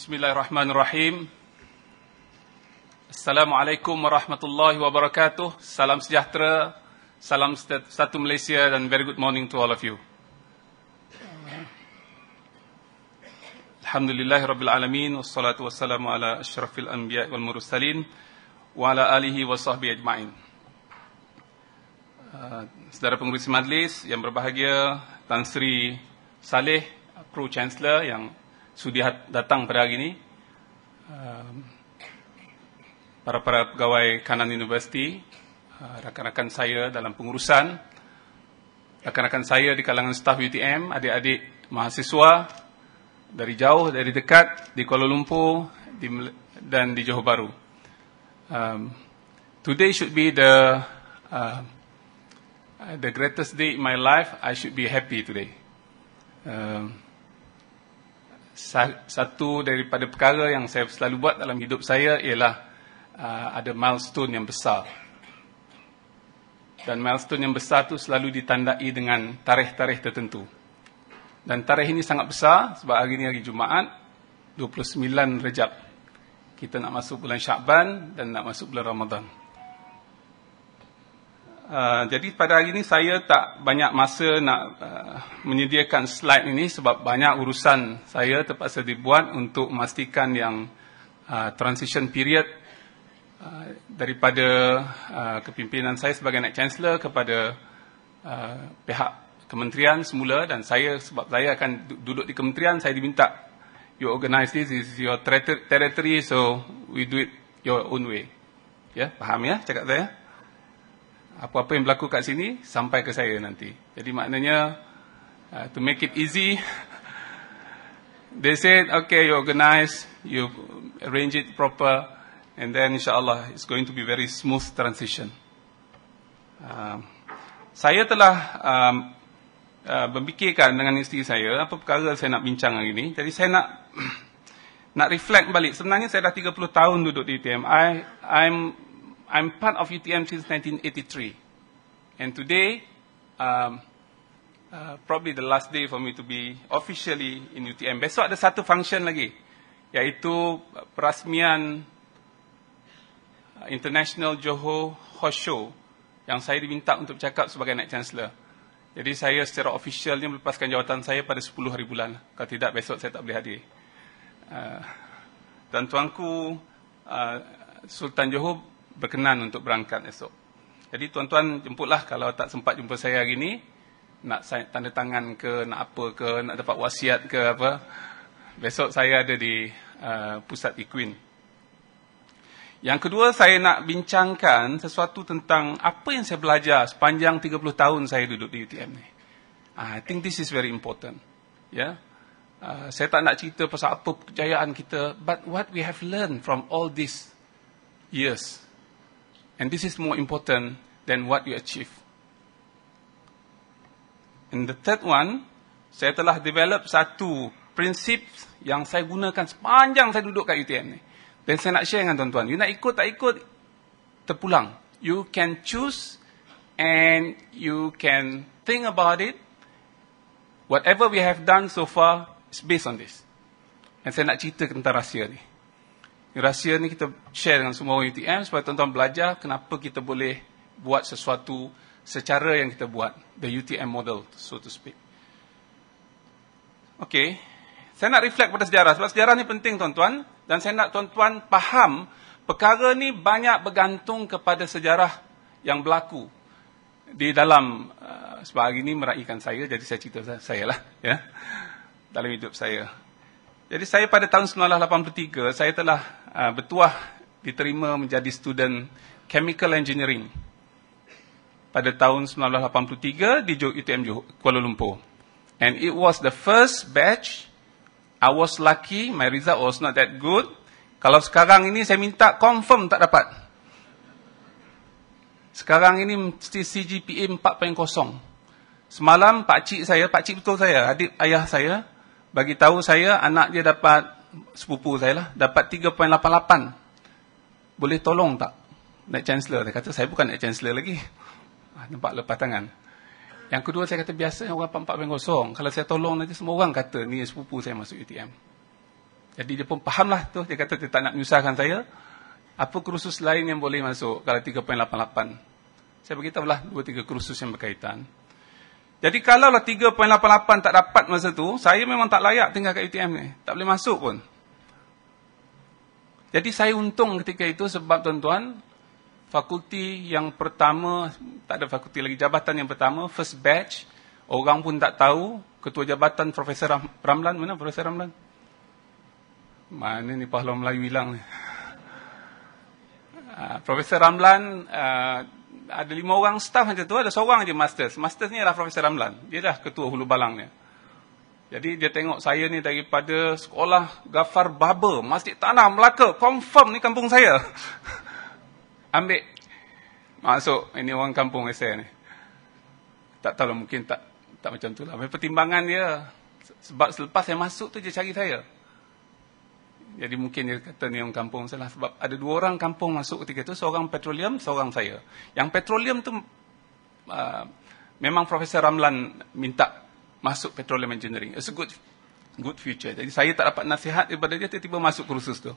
Bismillahirrahmanirrahim. Assalamualaikum warahmatullahi wabarakatuh. Salam sejahtera, salam satu Malaysia dan very good morning to all of you. Alhamdulillahirabbil alamin wassalatu wassalamu ala asyrafil anbiya wal mursalin wa ala alihi wa sahbihi ajma'in. Saudara pengurusi majlis yang berbahagia, Tan Sri Saleh, Pro Chancellor yang sudi datang pada hari ini, para pegawai Kanan University, rakan-rakan saya dalam pengurusan, rakan-rakan saya di kalangan staf UTM, adik-adik mahasiswa dari jauh, dari dekat, di Kuala Lumpur dan di Johor Bahru. Today should be the greatest day in my life. I should be happy today. Satu daripada perkara yang saya selalu buat dalam hidup saya ialah ada milestone yang besar. Dan milestone yang besar itu selalu ditandai dengan tarikh-tarikh tertentu. Dan tarikh ini sangat besar sebab hari ini hari Jumaat, 29 Rejab. Kita nak masuk bulan Syakban dan nak masuk bulan Ramadan. Jadi pada hari ini saya tak banyak masa nak menyediakan slide ini sebab banyak urusan saya terpaksa dibuat untuk memastikan yang transition period daripada kepimpinan saya sebagai Naib Chancellor kepada pihak kementerian semula, dan saya sebab saya akan duduk di kementerian, saya diminta you organize this is your territory, so we do it your own way. Ya, faham ya cakap saya? Apa-apa yang berlaku kat sini sampai ke saya nanti. Jadi maknanya to make it easy, they said okay, you organize, you arrange it proper, and then insyaAllah it's going to be very smooth transition. Saya telah berfikirkan dengan isteri saya apa perkara saya nak bincang hari ini. Jadi saya nak reflect balik. Sebenarnya saya dah 30 tahun duduk di UTM. I'm part of UTM since 1983, and today probably the last day for me to be officially in UTM. Besok ada satu function lagi, iaitu perasmian International Johor Horse Show yang saya diminta untuk bercakap sebagai Naib Chancellor. Jadi saya secara officialnya melepaskan jawatan saya pada 10 hari bulan. Kalau tidak, besok saya tak boleh hadir. Dan tuanku Sultan Johor berkenan untuk berangkat esok. Jadi tuan-tuan jemputlah kalau tak sempat jumpa saya hari ini, nak tanda tangan ke, nak apa ke, nak dapat wasiat ke apa. Besok saya ada di pusat Equine. Yang kedua, saya nak bincangkan sesuatu tentang apa yang saya belajar sepanjang 30 tahun saya duduk di UTM ni. I think this is very important. Ya. Saya tak nak cerita pasal apa kejayaan kita, but what we have learned from all these years. And this is more important than what you achieve. And the third one, saya telah develop satu prinsip yang saya gunakan sepanjang saya duduk kat UTM ni. Dan saya nak share dengan tuan-tuan. You nak ikut tak ikut, terpulang. You can choose and you can think about it. Whatever we have done so far is based on this. Dan saya nak cerita tentang rahsia ni. Rahsia ni kita share dengan semua orang UTM supaya tuan-tuan belajar kenapa kita boleh buat sesuatu secara yang kita buat. The UTM model, so to speak. Okay. Saya nak reflect pada sejarah. Sebab sejarah ni penting tuan-tuan. Dan saya nak tuan-tuan faham perkara ni banyak bergantung kepada sejarah yang berlaku di dalam, sebab hari ni meraihkan saya, jadi saya cerita saya lah. Ya, dalam hidup saya. Jadi saya pada tahun 1983, saya telah bertuah diterima menjadi student Chemical Engineering pada tahun 1983 di UTM Kuala Lumpur. And it was the first batch. I was lucky, my result was not that good. Kalau sekarang ini saya minta confirm tak dapat. Sekarang ini mesti CGPA 4.0. Semalam pakcik betul saya, adik ayah saya, bagi tahu saya anak dia dapat, sepupu saya lah, dapat 3.88. Boleh tolong tak Naib Chancellor? Dia kata, saya bukan Naib Chancellor lagi. Nampak lepas tangan. Yang kedua, saya kata, biasa orang dapat 4.0. Kalau saya tolong nanti semua orang kata, ni sepupu saya masuk UTM. Jadi dia pun fahamlah tu, dia kata dia tak nak menyusahkan saya. Apa kursus lain yang boleh masuk kalau 3.88? Saya beritahulah 2-3 kursus yang berkaitan. Jadi kalaulah 3.88 tak dapat masa tu, saya memang tak layak tinggal kat UTM ni. Tak boleh masuk pun. Jadi saya untung ketika itu sebab tuan-tuan, fakulti yang pertama, tak ada fakulti lagi, jabatan yang pertama, first batch, orang pun tak tahu, ketua jabatan Profesor Ramlan, mana Profesor Ramlan? Mana ni pahlawan Melayu hilang ni? Profesor Ramlan, ada 5 orang staff macam tu, ada seorang je masters. Masters ni adalah Profesor Ramlan. Dia dah ketua hulu balangnya. Jadi dia tengok saya ni daripada sekolah Ghafar Baber, Masjid Tanah, Melaka. Confirm ni kampung saya. Ambil. Masuk. Ini orang kampung saya ni. Tak tahu lah, mungkin tak macam tu lah. Pertimbangan dia. Sebab selepas saya masuk tu dia cari saya. Jadi mungkin dia kata ni orang kampung saya lah. Sebab ada 2 orang kampung masuk ketika itu. Seorang petroleum, seorang saya. Yang petroleum tu memang Profesor Ramlan minta masuk petroleum engineering. It's a good future. Jadi saya tak dapat nasihat daripada dia, tiba-tiba masuk kursus tu.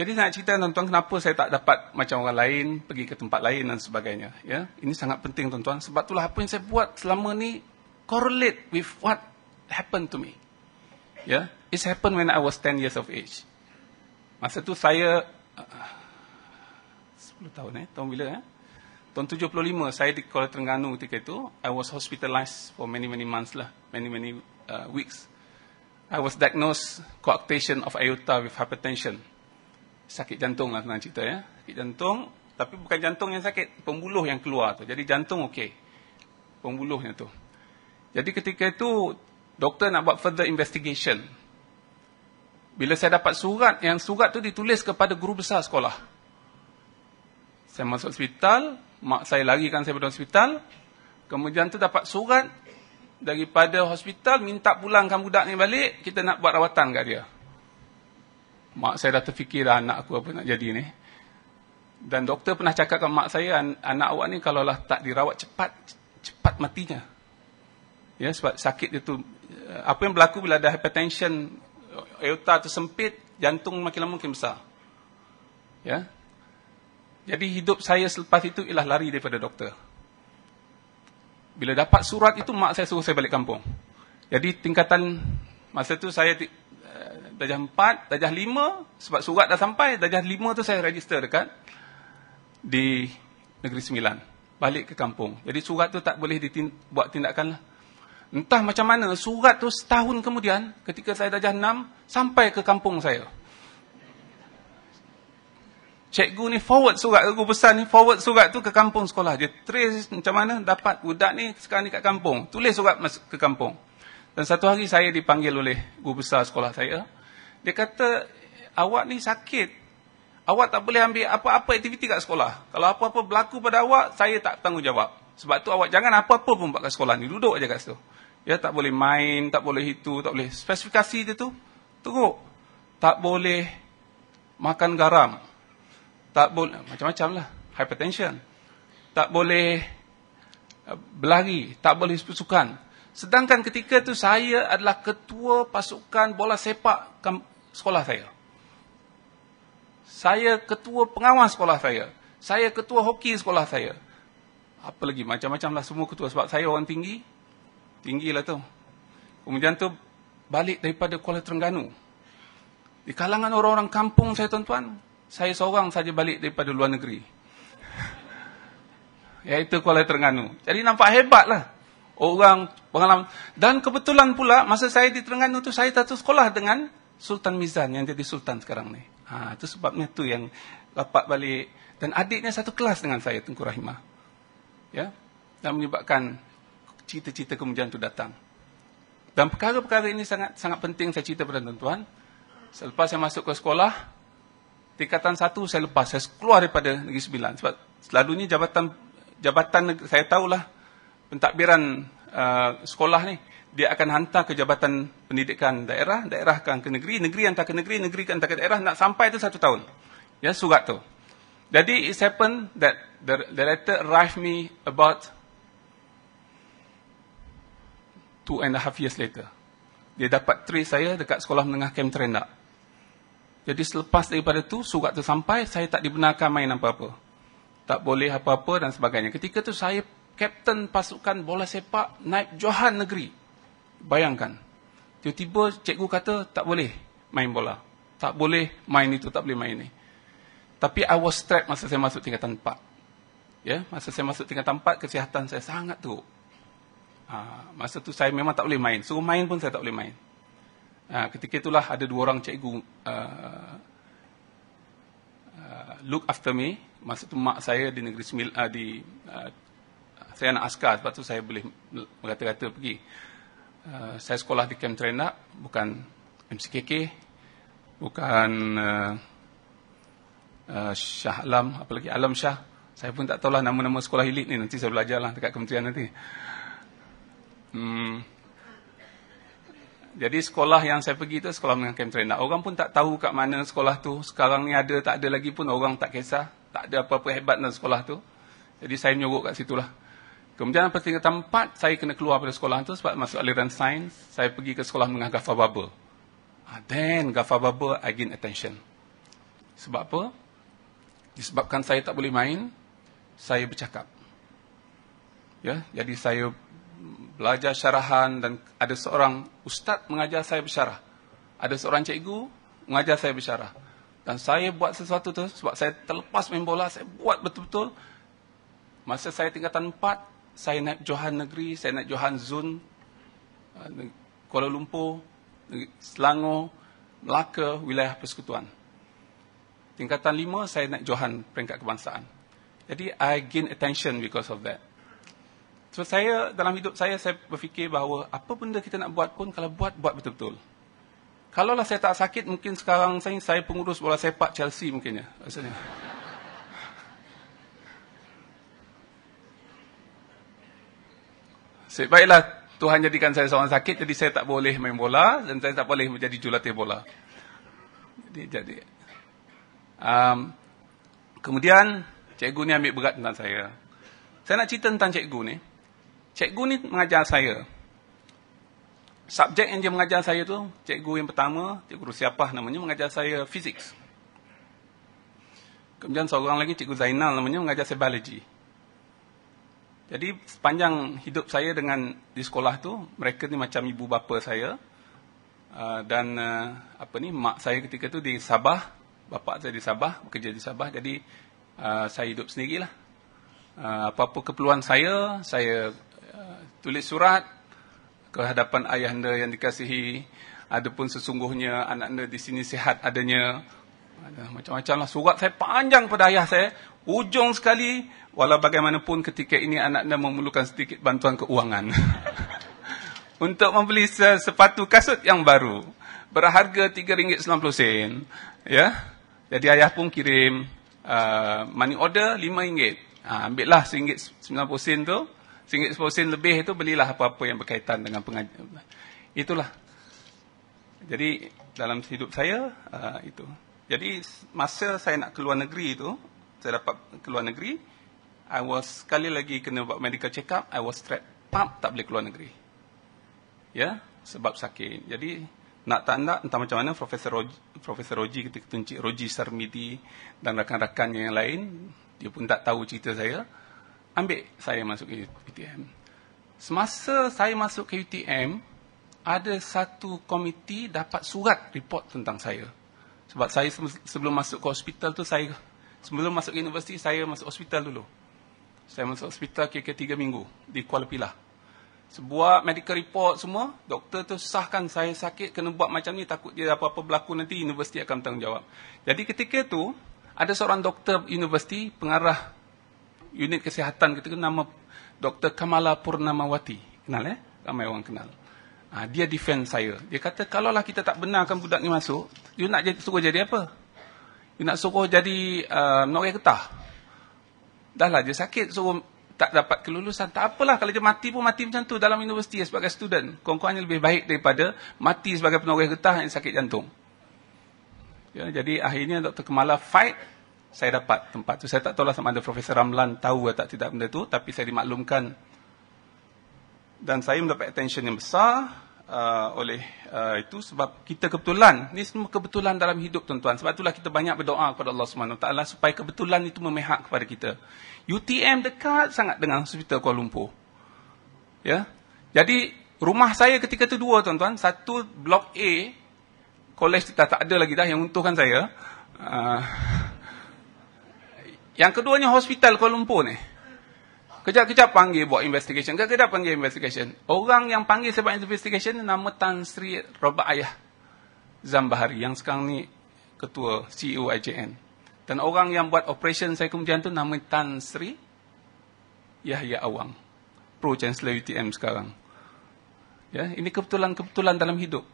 Jadi saya nak cerita tuan-tuan kenapa saya tak dapat macam orang lain, pergi ke tempat lain dan sebagainya. Ya, ini sangat penting tuan-tuan. Sebab itulah apa yang saya buat selama ni correlate with what happened to me. Ya, it's happened when I was 10 years of age. Masa tu saya 10 tahun tahun bila tahun 75 saya di Kuala Terengganu ketika itu. I was hospitalized for many months lah, many weeks. I was diagnosed coarctation of aorta with hypertension. Sakit jantung lah senang cerita ya. Sakit jantung, tapi bukan jantung yang sakit, pembuluh yang keluar tu. Jadi jantung okey, pembuluhnya tu. Jadi ketika itu doktor nak buat further investigation. Bila saya dapat surat, yang surat tu ditulis kepada guru besar sekolah. Saya masuk hospital, mak saya larikan saya pada hospital. Kemudian tu dapat surat daripada hospital, minta pulangkan budak ni balik, kita nak buat rawatan kat dia. Mak saya dah terfikir anak aku apa nak jadi ni. Dan doktor pernah cakap dengan mak saya, anak awak ni kalaulah tak dirawat cepat matinya. Ya, sebab sakit dia tu. Apa yang berlaku bila ada hypertension, aorta tu sempit, jantung makin lama makin besar. Ya. Jadi hidup saya selepas itu ialah lari daripada doktor. Bila dapat surat itu, mak saya suruh saya balik kampung. Jadi tingkatan, masa tu saya darjah 4, darjah 5, sebab surat dah sampai, darjah 5 tu saya register dekat di Negeri Sembilan. Balik ke kampung. Jadi surat tu tak boleh buat tindakan lah. Entah macam mana, surat tu setahun kemudian, ketika saya darjah 6, sampai ke kampung saya. Cikgu ni forward surat, guru besar ni forward surat tu ke kampung sekolah. Dia trace macam mana dapat budak ni sekarang ni kat kampung. Tulis surat ke kampung. Dan satu hari saya dipanggil oleh guru besar sekolah saya. Dia kata, awak ni sakit. Awak tak boleh ambil apa-apa aktiviti kat sekolah. Kalau apa-apa berlaku pada awak, saya tak tanggungjawab. Sebab tu awak jangan apa-apa pun buat kat sekolah ni. Duduk aja kat situ. Ya, tak boleh main, tak boleh itu, tak boleh. Spesifikasi dia tu, teruk. Tak boleh makan garam. Tak boleh, macam-macam lah. Hypertension. Tak boleh berlari. Tak boleh bersukan. Sedangkan ketika tu saya adalah ketua pasukan bola sepak sekolah saya. Saya ketua pengawas sekolah saya. Saya ketua hoki sekolah saya. Apa lagi, macam-macam lah semua ketua. Sebab saya orang tinggi. Tinggi lah tu. Kemudian tu balik daripada Kuala Terengganu. Di kalangan orang-orang kampung saya tuan-tuan, saya seorang saja balik daripada luar negeri. Iaitu Kuala Terengganu. Jadi nampak hebat lah. Orang pengalaman. Dan kebetulan pula, masa saya di Terengganu tu, saya satu sekolah dengan Sultan Mizan yang jadi Sultan sekarang ni. Itu sebabnya tu yang dapat balik. Dan adiknya satu kelas dengan saya, Tengku Rahimah. Ya. Dan menyebabkan cerita-cerita kemudian tu datang. Dan perkara-perkara ini sangat penting saya cerita pada tuan-tuan. Selepas saya masuk ke sekolah, tingkatan 1 saya lepas. Saya keluar daripada Negeri Sembilan. Sebab selalunya jabatan saya tahulah, pentadbiran sekolah ni, dia akan hantar ke Jabatan Pendidikan Daerah, daerah akan ke negeri, negeri hantar ke negeri, negeri hantar ke daerah, nak sampai tu 1 tahun. Ya, surat tu. Jadi, it happened that the letter arrived me about 2.5 years later. Dia dapat trace saya dekat sekolah menengah Kem Terendak. Jadi selepas daripada tu, surat tu sampai, saya tak dibenarkan main apa-apa. Tak boleh apa-apa dan sebagainya. Ketika tu saya kapten pasukan bola sepak Naib Johan Negeri. Bayangkan. Tiba-tiba cikgu kata tak boleh main bola. Tak boleh main itu, tak boleh main ini. Tapi I was strapped masa saya masuk tingkatan 4. Ya, masa saya masuk tingkatan 4, kesihatan saya sangat teruk. Masa tu saya memang tak boleh main. Suruh main pun saya tak boleh main. Ketika itulah ada 2 orang cikgu look after me. Masa tu mak saya di Negeri Sembilan, saya anak askar, sebab tu saya boleh berkata-kata pergi. Saya sekolah di Kem Terendak, bukan MCKK, bukan Shah Alam, apalagi Alam Shah. Saya pun tak tahulah nama-nama sekolah elit ni, nanti saya belajarlah dekat kementerian nanti. Jadi sekolah yang saya pergi tu sekolah menengah Kem Terendak. Orang pun tak tahu kat mana sekolah tu. Sekarang ni ada tak ada lagi pun orang tak kisah. Tak ada apa-apa hebat dalam sekolah tu. Jadi saya menyorok kat situlah. Kemudian pada tingkatan 4 saya kena keluar dari sekolah tu sebab masuk aliran sains. Saya pergi ke sekolah menengah Ghaffar Babur. Then Ghaffar Babur I gain attention. Sebab apa? Disebabkan saya tak boleh main, saya bercakap. Ya, jadi saya belajar syarahan dan ada seorang ustaz mengajar saya bersyarah. Ada seorang cikgu mengajar saya bersyarah. Dan saya buat sesuatu tu sebab saya terlepas main bola, saya buat betul-betul. Masa saya tingkatan 4, saya naik Johan Negeri, saya naik Johan Zon, Kuala Lumpur, Selangor, Melaka, wilayah persekutuan. Tingkatan 5, saya naik Johan peringkat kebangsaan. Jadi I gain attention because of that. So saya dalam hidup saya berfikir bahawa apa benda kita nak buat pun, kalau buat betul-betul. Kalaulah saya tak sakit, mungkin sekarang saya pengurus bola sepak Chelsea mungkin ya. Rasanya. Baiklah, Tuhan jadikan saya seorang sakit, jadi saya tak boleh main bola dan saya tak boleh menjadi jurulatih bola. Kemudian cikgu ni ambil berat tentang saya. Saya nak cerita tentang cikgu ni. Cikgu ni mengajar saya. Subjek yang dia mengajar saya tu, cikgu yang pertama, cikgu Rusiapah namanya, mengajar saya fizik. Kemudian seorang lagi, cikgu Zainal namanya, mengajar saya biologi. Jadi sepanjang hidup saya di sekolah tu, mereka ni macam ibu bapa saya. Dan mak saya ketika tu di Sabah, bapa saya di Sabah, bekerja di Sabah. Jadi saya hidup sendirilah. Apa-apa keperluan saya tulis surat ke hadapan ayahanda yang dikasihi. Adapun sesungguhnya anak anda di sini sihat adanya. Macam-macam lah. Surat saya panjang pada ayah saya. Ujung sekali, walau bagaimanapun ketika ini anak anda memerlukan sedikit bantuan keuangan. Untuk membeli sepatu kasut yang baru. Berharga RM3.90. Ya. Jadi ayah pun kirim money order RM5. Ambillah RM1.90 tu. RM1.10 lebih itu belilah apa-apa yang berkaitan dengan pengajian. Itulah. Jadi dalam hidup saya itu. Jadi masa saya nak keluar negeri itu, saya dapat keluar negeri, I was sekali lagi kena buat medical check up, I was strapped, tak boleh keluar negeri. Ya, sebab sakit. Jadi nak tak nak, entah macam mana Profesor Roji ketika tu Encik Roji Sarmidi dan rakan-rakannya yang lain, dia pun tak tahu cerita saya, ambil saya masuk ke UTM. Semasa saya masuk ke UTM, ada satu komiti dapat surat report tentang saya. Sebab saya sebelum masuk ke hospital tu, sebelum masuk ke universiti, saya masuk hospital dulu. Saya masuk hospital kira-kira 3 minggu di Kuala Pilah. Sebuah medical report semua, doktor tu sahkan saya sakit, kena buat macam ni, takut dia apa-apa berlaku nanti, universiti akan bertanggungjawab. Jadi ketika tu, ada seorang doktor universiti, pengarah unit kesihatan ketika nama Dr. Kamala Purnamawati. Kenal ramai orang kenal. Dia defend saya. Dia kata, kalaulah kita tak benarkan budak ni masuk, you nak suruh jadi apa? You nak suruh jadi noreh getah? Dah lah dia sakit, suruh tak dapat kelulusan. Tak apalah, kalau dia mati pun mati macam tu dalam universiti sebagai student. Kurang-kurangnya lebih baik daripada mati sebagai penoreh getah yang sakit jantung. Ya, jadi akhirnya Dr. Kamala fight, saya dapat tempat tu. Saya tak tahulah sama ada Profesor Ramlan tahu atau tidak benda tu, tapi saya dimaklumkan. Dan saya mendapat attention yang besar. oleh itu sebab kita kebetulan, ni semua kebetulan dalam hidup tuan-tuan. Sebab itulah kita banyak berdoa kepada Allah SWT supaya kebetulan itu memihak kepada kita. UTM dekat sangat dengan Hospital Kuala Lumpur. Ya. Jadi rumah saya ketika itu dua tuan-tuan, satu blok A, kolej kita tak ada lagi dah yang untungkan saya. Yang keduanya hospital Kuala Lumpur ni. Kejap-kejap panggil buat investigation. Kejap-kejap panggil investigation. Orang yang panggil saya buat investigation nama Tan Sri Robert Ayah Zambahari. Yang sekarang ni ketua CEO IJN. Dan orang yang buat operation saya kemudian tu nama Tan Sri Yahya Awang. Pro Chancellor UTM sekarang. Ya, ini kebetulan-kebetulan dalam hidup.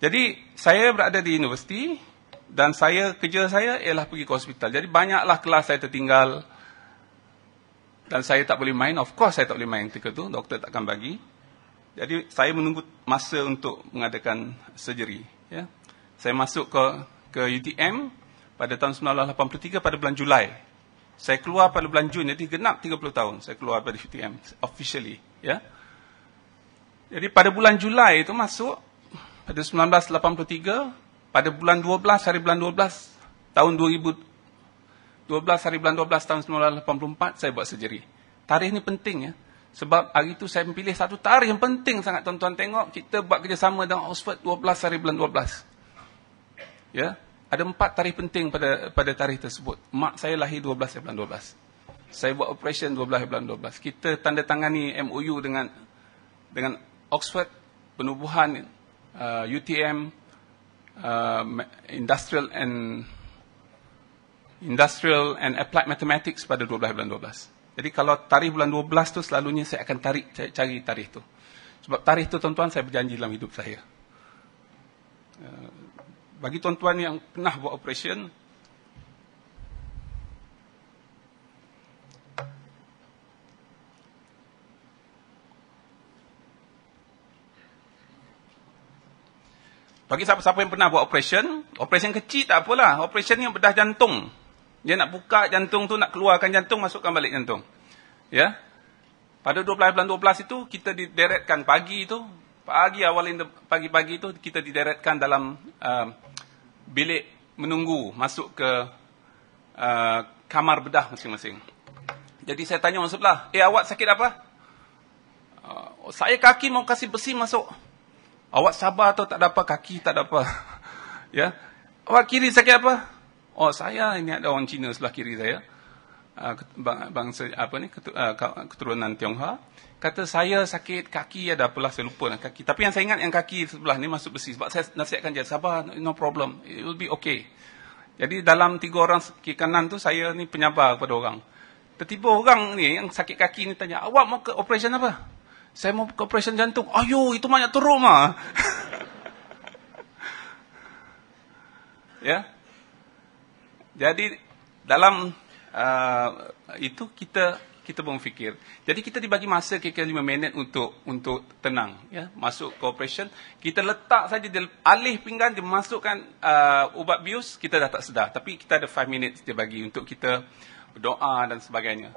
Jadi saya berada di universiti dan kerja saya ialah pergi ke hospital. Jadi banyaklah kelas saya tertinggal. Dan saya tak boleh main, of course saya tak boleh main ketika itu, doktor takkan bagi. Jadi saya menunggu masa untuk mengadakan surgery. Ya. Saya masuk ke UTM pada tahun 1983 pada bulan Julai. Saya keluar pada bulan Jun, jadi genap 30 tahun saya keluar pada UTM, officially. Ya. Jadi pada bulan Julai itu masuk, pada 1983, pada bulan 12, hari bulan 12, tahun 2012, hari bulan 12 tahun 1984, saya buat surgery. Tarikh ni penting ya. Sebab hari itu saya pilih satu tarikh yang penting sangat tuan-tuan tengok. Kita buat kerjasama dengan Oxford 12 hari bulan 12. Ya. Ada 4 tarikh penting pada tarikh tersebut. Mak saya lahir 12 hari bulan 12. Saya buat operation 12 hari bulan 12. Kita tanda tangani MOU dengan Oxford, penubuhan UTM, Industrial and Applied Mathematics pada 12 bulan 12. Jadi kalau tarikh bulan 12 tu selalunya saya akan cari tarikh tu. Sebab tarikh tu tuan-tuan saya berjanji dalam hidup saya. Bagi tuan-tuan yang pernah buat operation, bagi siapa-siapa yang pernah buat operation kecil tak apalah. Operation yang bedah jantung. Dia nak buka jantung tu, nak keluarkan jantung, masukkan balik jantung. Ya. Pada 12 bulan 12 itu, kita dideretkan pagi pagi-pagi itu, kita dideretkan dalam bilik menunggu, masuk ke kamar bedah masing-masing. Jadi saya tanya orang sebelah, awak sakit apa? Saya kaki mau kasih besi masuk. Awak sabar atau tak ada apa, kaki tak ada apa. Ya. Awak kiri sakit apa? Saya ini ada orang Cina sebelah kiri saya. Bangsa keturunan Tionghoa. Kata saya sakit kaki, ada apalah saya lupa lah kaki. Tapi yang saya ingat yang kaki sebelah ni masuk besi. Sebab saya nasihatkan dia, sabar, no problem. It will be okay. Jadi dalam 3 orang kiri kanan tu saya ni penyabar kepada orang. Tiba-tiba orang ni yang sakit kaki ni tanya, awak mau ke operation apa? Saya mau ke operation jantung. Ayo, itu banyak teruk mah. Ya. Jadi dalam itu kita berfikir. Jadi kita dibagi masa kira-kira 5 minit untuk tenang. Ya. Masuk ke operation. Kita letak saja di alih pinggan, dia masukkan ubat bius, kita dah tak sedar. Tapi kita ada 5 minit dia bagi untuk kita berdoa dan sebagainya.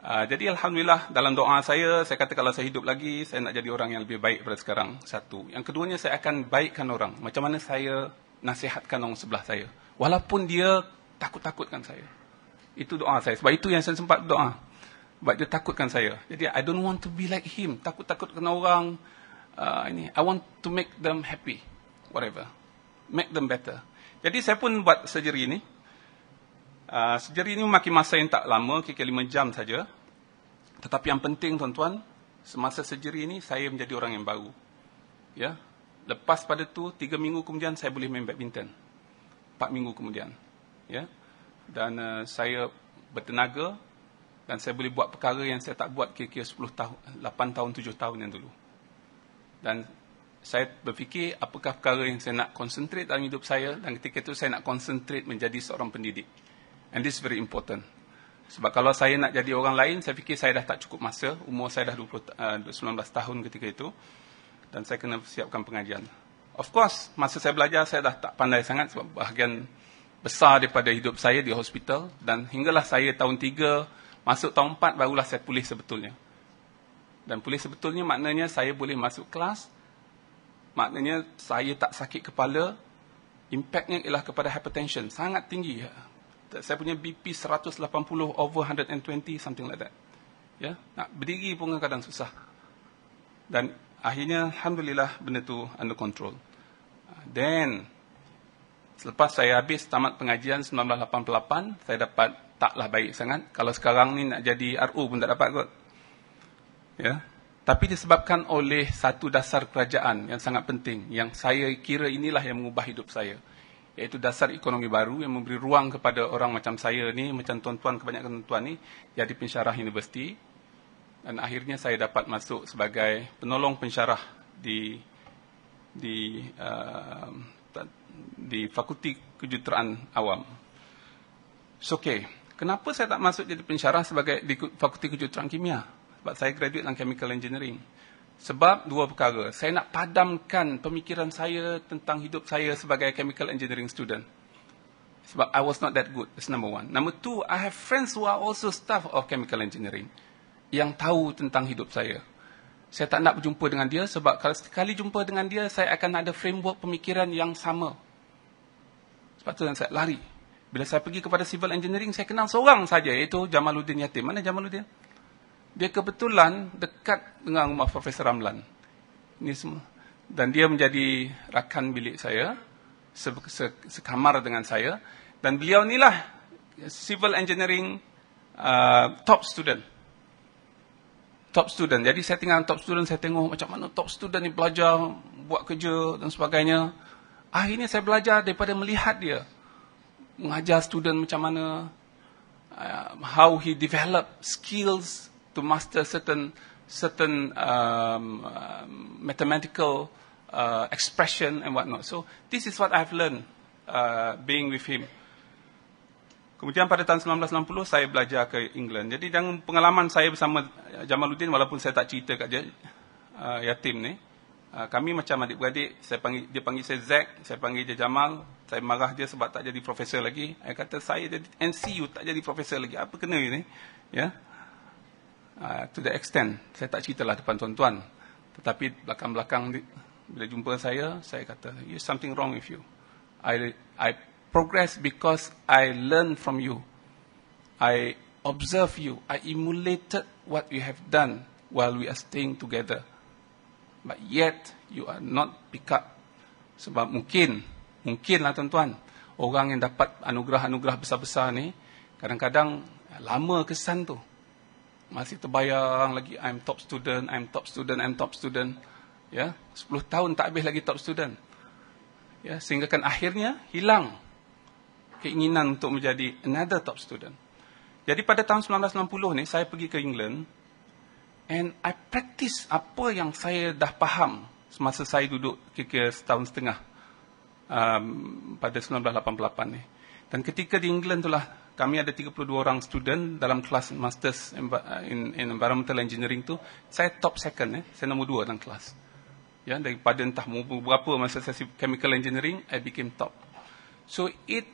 Jadi Alhamdulillah dalam doa saya kata kalau saya hidup lagi, saya nak jadi orang yang lebih baik daripada sekarang. Satu. Yang keduanya, saya akan baikkan orang. Macam mana saya nasihatkan orang sebelah saya. Walaupun dia takut-takutkan saya. Itu doa saya. Sebab itu yang saya sempat berdoa. Sebab dia takutkan saya. Jadi I don't want to be like him. Takut-takutkan orang. I want to make them happy. Whatever. Make them better. Jadi saya pun buat surgery ini. Surgery ini memakan masa yang tak lama, kira-kira 5 jam saja. Tetapi yang penting tuan-tuan, semasa surgery ini saya menjadi orang yang baru. Ya. Lepas pada tu 3 minggu kemudian saya boleh main badminton. 4 minggu kemudian. Ya. Dan saya bertenaga dan saya boleh buat perkara yang saya tak buat kira-kira 10 tahun, 8 tahun, 7 tahun yang dulu. Dan saya berfikir apakah perkara yang saya nak concentrate dalam hidup saya, dan ketika itu saya nak concentrate menjadi seorang pendidik. And this is very important. Sebab kalau saya nak jadi orang lain, saya fikir saya dah tak cukup masa. Umur saya dah 19 tahun ketika itu. Dan saya kena siapkan pengajian. Of course, masa saya belajar, saya dah tak pandai sangat. Sebab bahagian besar daripada hidup saya di hospital. Dan hinggalah saya tahun 3, masuk tahun 4, barulah saya pulih sebetulnya. Dan pulih sebetulnya maknanya saya boleh masuk kelas, maknanya saya tak sakit kepala, impactnya ialah kepada hypertension, sangat tinggi. Saya punya BP 180 over 120, something like that. Ya, nak berdiri pun kadang susah. Dan akhirnya, alhamdulillah, benda tu under control. Then, selepas saya habis tamat pengajian 1988, saya dapat taklah baik sangat. Kalau sekarang ni nak jadi RO pun tak dapat kot. Ya. Tapi disebabkan oleh satu dasar kerajaan yang sangat penting, yang saya kira inilah yang mengubah hidup saya, iaitu dasar ekonomi baru yang memberi ruang kepada orang macam saya ni, macam tuan-tuan, kebanyakan tuan-tuan ni, jadi pensyarah universiti. Dan akhirnya saya dapat masuk sebagai penolong pensyarah di Fakulti Kejuruteraan Awam. So, okay. Kenapa saya tak masuk jadi pensyarah di Fakulti Kejuruteraan Kimia? Sebab saya graduate dalam chemical engineering. Sebab dua perkara. Saya nak padamkan pemikiran saya tentang hidup saya sebagai chemical engineering student. Sebab I was not that good. That's number one. Number two, I have friends who are also staff of chemical engineering yang tahu tentang hidup saya. Saya tak nak berjumpa dengan dia sebab kalau sekali jumpa dengan dia, saya akan ada framework pemikiran yang sama. Sebab tu saya lari. Bila saya pergi kepada civil engineering, saya kenal seorang saja, iaitu Jamaluddin Yatim. Mana Jamaluddin? Dia kebetulan dekat dengan rumah Profesor Ramlan. Ini semua. Dan dia menjadi rakan bilik saya, sekamar dengan saya. Dan beliau inilah civil engineering top student. Top student. Jadi saya tinggal top student, saya tengok macam mana top student ni belajar, buat kerja dan sebagainya. Akhirnya saya belajar daripada melihat dia. Mengajar student macam mana, how he develop skills to master certain mathematical expression and whatnot. So this is what I've learned being with him. Kemudian pada tahun 1960 saya belajar ke England. Jadi dalam pengalaman saya bersama Jamaluddin, walaupun saya tak cerita kat dia, Yatim ni, kami macam adik-beradik. Dia panggil saya Zack, saya panggil dia Jamal. Saya marah dia sebab tak jadi profesor lagi. Saya kata saya jadi NCU, tak jadi profesor lagi. Apa kena ni? Ya. To the extent, saya tak ceritalah depan tuan-tuan. Tetapi belakang-belakang bila jumpa saya kata, there's something wrong with you. I progress because I learn from you. I observe you. I emulated what you have done while we are staying together. But yet, you are not pick up. Sebab mungkinlah tuan-tuan, orang yang dapat anugerah-anugerah besar-besar ni, kadang-kadang lama kesan tu. Masih terbayang lagi, I'm top student, I'm top student, I'm top student. Ya, 10 tahun tak habis lagi top student. Ya, sehingga kan akhirnya hilang keinginan untuk menjadi another top student. Jadi pada tahun 1960 ni, saya pergi ke England, and I practice apa yang saya dah faham semasa saya duduk kira-kira setahun setengah pada 1988 ni. Dan ketika di England itulah, kami ada 32 orang student dalam kelas Masters in Environmental Engineering tu. Saya top second, saya nombor 2 dalam kelas. Ya, daripada entah berapa masa saya Chemical Engineering, I became top. So it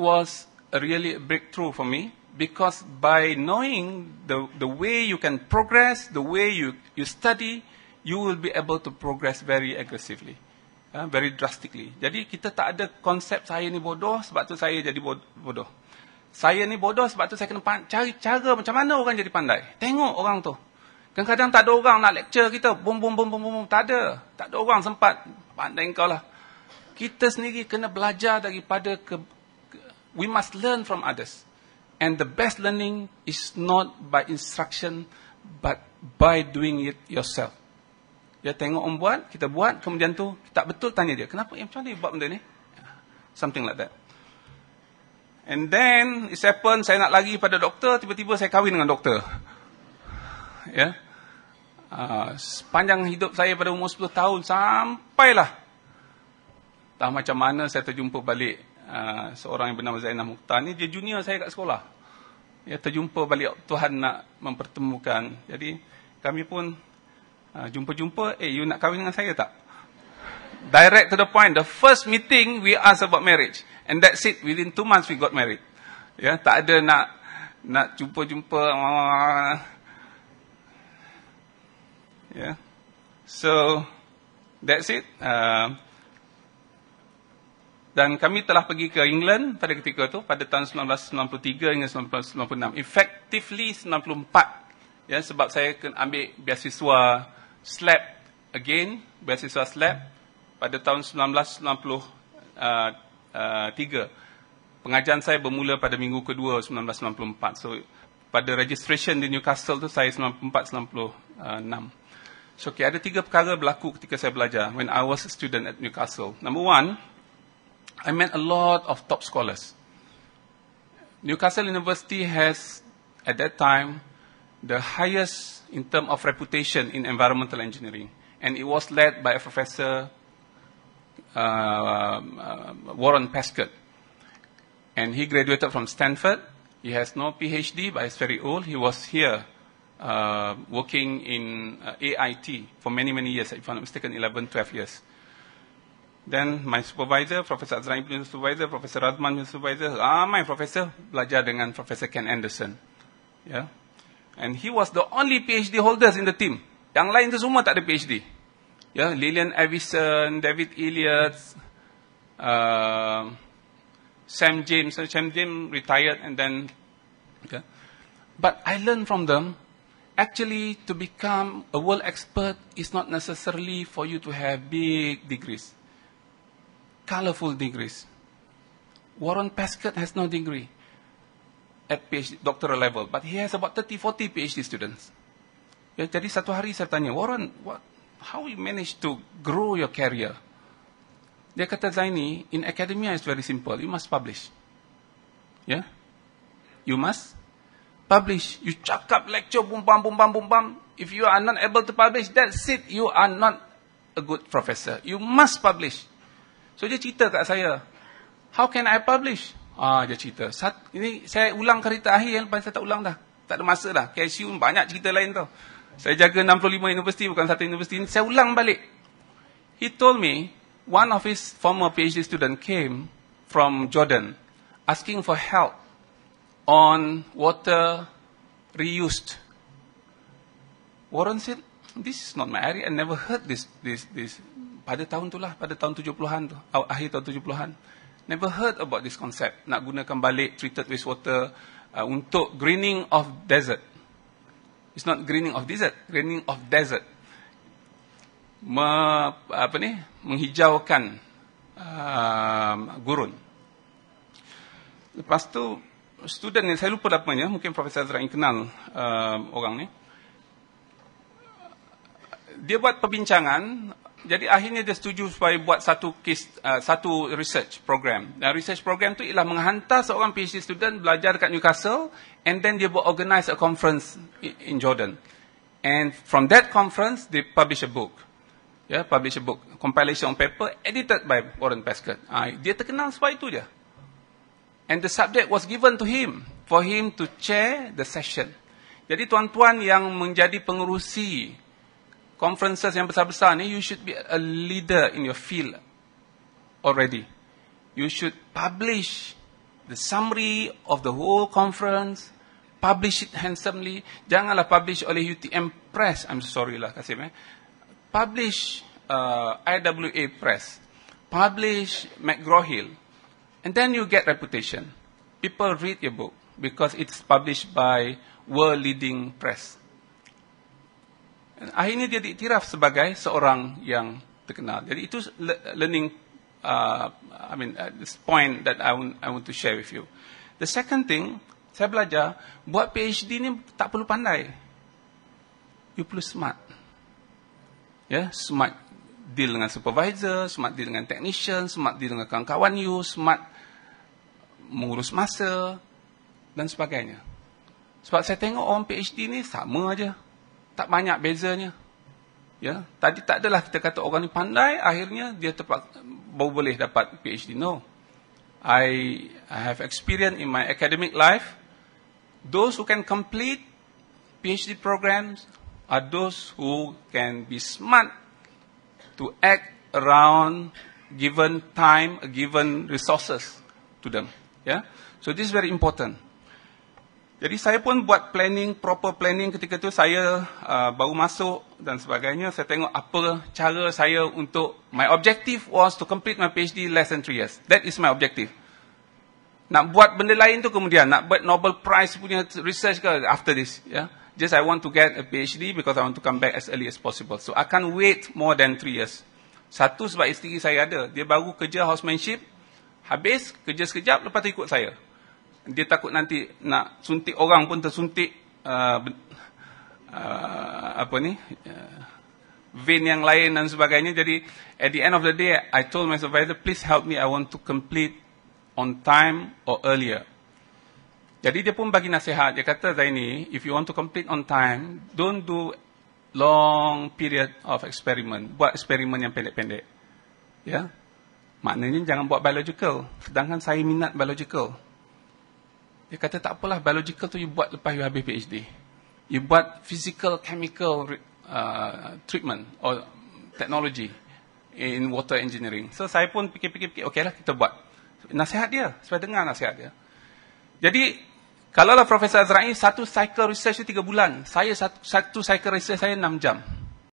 was really a breakthrough for me, because by knowing the way you can progress, the way you study, you will be able to progress very aggressively, very drastically. Jadi kita tak ada konsep saya ni bodoh, sebab tu saya jadi bodoh. Saya ni bodoh, sebab tu saya kena cari cara macam mana orang jadi pandai. Tengok orang tu. Kadang-kadang tak ada orang nak lecture kita, bum. Tak ada orang sempat. Pandai kau lah. Kita sendiri kena belajar daripada we must learn from others. And the best learning is not by instruction, but by doing it yourself. Dia tengok orang buat, kita buat, kemudian tu, tak betul tanya dia, kenapa, macam mana dia buat benda ni? Something like that. And then, it happened, saya nak lari pada doktor, tiba-tiba saya kahwin dengan doktor. Ya. Sepanjang hidup saya pada umur 10 tahun, sampailah. Tak macam mana saya terjumpa balik seorang yang bernama Zainal Mukhtar. Ni dia junior saya kat sekolah. Ya, terjumpa balik, Tuhan nak mempertemukan. Jadi, kami pun jumpa-jumpa, you nak kahwin dengan saya tak? Direct to the point. The first meeting, we asked about marriage. And that's it. Within 2 months, we got married. Ya, tak ada nak jumpa-jumpa. So, that's it. Dan kami telah pergi ke England pada ketika itu, pada tahun 1993 hingga 1996. Effectively 94. Ya, sebab saya ambil beasiswa SLAP again, beasiswa SLAP pada tahun 1993. Pengajian saya bermula pada minggu kedua 1994. So, pada registration di Newcastle tu saya 94-96. So, okay, ada 3 perkara berlaku ketika saya belajar when I was a student at Newcastle. Number one, I met a lot of top scholars. Newcastle University has, at that time, the highest in terms of reputation in environmental engineering. And it was led by a Professor Warren Pescott. And he graduated from Stanford. He has no PhD, but he's very old. He was here working in AIT for many, many years, if I'm not mistaken, 11, 12 years. Then my supervisor, Professor Azrain punya supervisor, Professor Razman punya supervisor, my professor belajar dengan Professor Ken Anderson. Yeah. And he was the only PhD holders in the team. Yang lain tu semua tak ada PhD. Yeah, Lillian Avison, David Elliott, Sam James. Sam James retired and then, yeah. But I learned from them, actually to become a world expert is not necessarily for you to have big degrees. Colorful degrees. Warren Pescott has no degree at PhD, doctoral level, but he has about 30-40 PhD students. Ya, jadi satu hari saya tanya, Warren, how you manage to grow your career? Dia kata, Zaini, in academia it's very simple. You must publish. Yeah? You must publish. You cakap lecture, bum bam. If you are not able to publish, that's it. You are not a good professor. You must publish. So dia cerita kat saya, how can I publish? Dia cerita. Ini saya ulang cerita akhir, lepas saya tak ulang dah. Tak ada masa dah. KSU banyak cerita lain tau. Saya jaga 65 universiti, bukan satu universiti. Saya ulang balik. He told me, one of his former PhD student came from Jordan, asking for help on water reused. Warren said, this is not my area. I never heard this. Pada tahun itulah, pada tahun 70-an tu, akhir tahun 70-an. Never heard about this concept. Nak gunakan balik treated wastewater untuk greening of desert. It's not greening of desert, greening of desert. Menghijaukan gurun. Lepas tu, student ni, saya lupa namanya, mungkin Profesor Azrain kenal orang ni. Dia buat perbincangan. Jadi akhirnya dia setuju supaya buat satu research program. Dan research program tu ialah menghantar seorang PhD student belajar dekat Newcastle, and then dia buat organize a conference in Jordan. And from that conference, they publish a book. Yeah, publish a book, compilation paper edited by Warren Pescott. Dia terkenal sebab itu je. And the subject was given to him for him to chair the session. Jadi tuan-tuan yang menjadi pengerusi conferences yang besar-besar ni, you should be a leader in your field already. You should publish the summary of the whole conference, publish it handsomely. Janganlah publish oleh UTM Press. I'm sorry lah, Kasim. Publish IWA Press. Publish McGraw-Hill. And then you get reputation. People read your book because it's published by world-leading press. Akhirnya dia diiktiraf sebagai seorang yang terkenal. Jadi itu learning, this point that I want to share with you. The second thing, saya belajar, buat PhD ni tak perlu pandai. You perlu smart. Ya, smart deal dengan supervisor, smart deal dengan technician, smart deal dengan kawan-kawan you, smart mengurus masa, dan sebagainya. Sebab saya tengok orang PhD ni sama aja. Tak banyak bezanya. Ya, tadi tak adalah kita kata orang ni pandai, akhirnya dia baru boleh dapat PhD. No. I have experience in my academic life. Those who can complete PhD programs are those who can be smart to act around given time, given resources to them. Yeah. So this is very important. Jadi saya pun buat planning, proper planning ketika itu saya baru masuk dan sebagainya. Saya tengok apa cara saya untuk, my objective was to complete my PhD less than 3 years. That is my objective. Nak buat benda lain tu kemudian, nak buat Nobel Prize punya research ke after this. Yeah? Just I want to get a PhD because I want to come back as early as possible. So I can't wait more than 3 years. Satu sebab isteri saya ada, dia baru kerja housemanship, habis kerja sekejap, lepas tu ikut saya. Dia takut nanti nak suntik orang pun tersuntik vein yang lain dan sebagainya. Jadi at the end of the day, I told my supervisor, please help me, I want to complete on time or earlier. Jadi dia pun bagi nasihat, dia kata, Zaini, if you want to complete on time, don't do long period of experiment. Buat eksperimen yang pendek-pendek. Ya, maknanya jangan buat biological. Sedangkan saya minat biological. Dia kata, tak apalah, biological tu you buat lepas you habis PhD. You buat physical, chemical treatment or technology in water engineering. So saya pun fikir-fikir, okeylah kita buat. Nasihat dia, saya dengar nasihat dia. Jadi, kalaulah Profesor Azra'i, satu cycle research 3 bulan. Saya satu cycle research saya 6 jam.